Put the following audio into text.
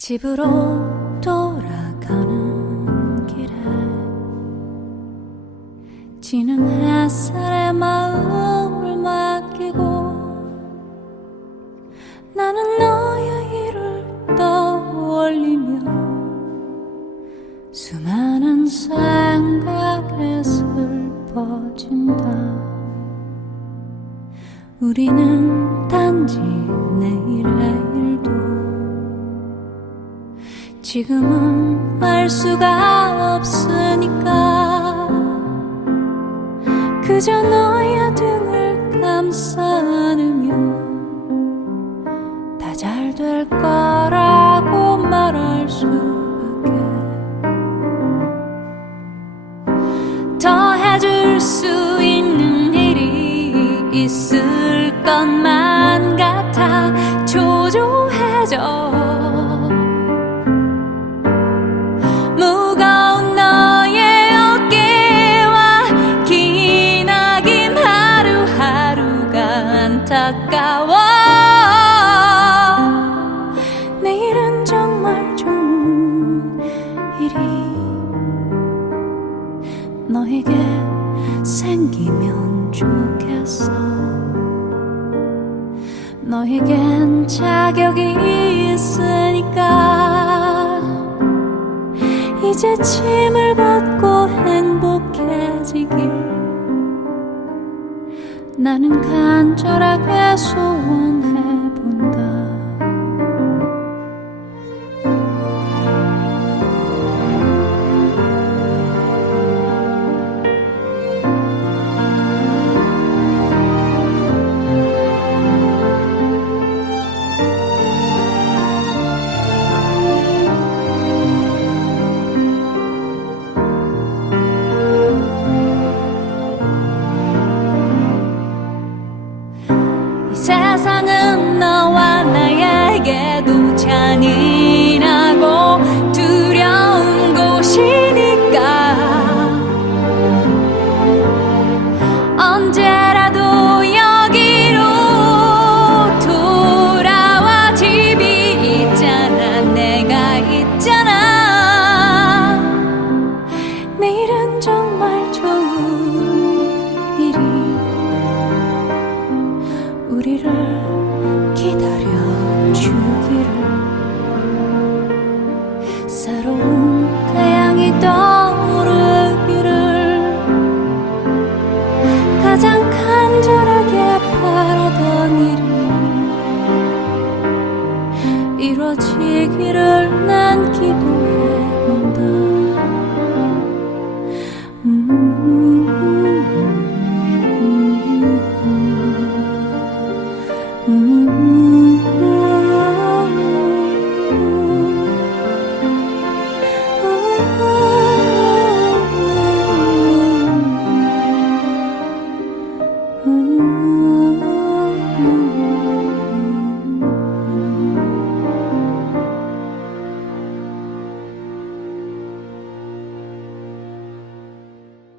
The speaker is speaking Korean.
집으로 돌아가는 길에 지는 햇살에 마음을 맡기고 나는 너의 일을 떠올리며 수많은 생각에 슬퍼진다. 우리는 단지 지금은 알 수가 없으니까. 그저 너의 등을 감싸 안으며 다잘 될 거라고 말할 수밖에. 더 해줄 수 너에게 생기면 좋겠어. 너에겐 자격이 있으니까 이제 짐을 벗고 행복해지길. 나는 간절하게 소원 잔인하고 두려운 곳이니까. 언제라도 여기로 돌아와 집이 있잖아. 내가 있잖아. 내일은 정말 좋은 일이 우리를 기다려 주기를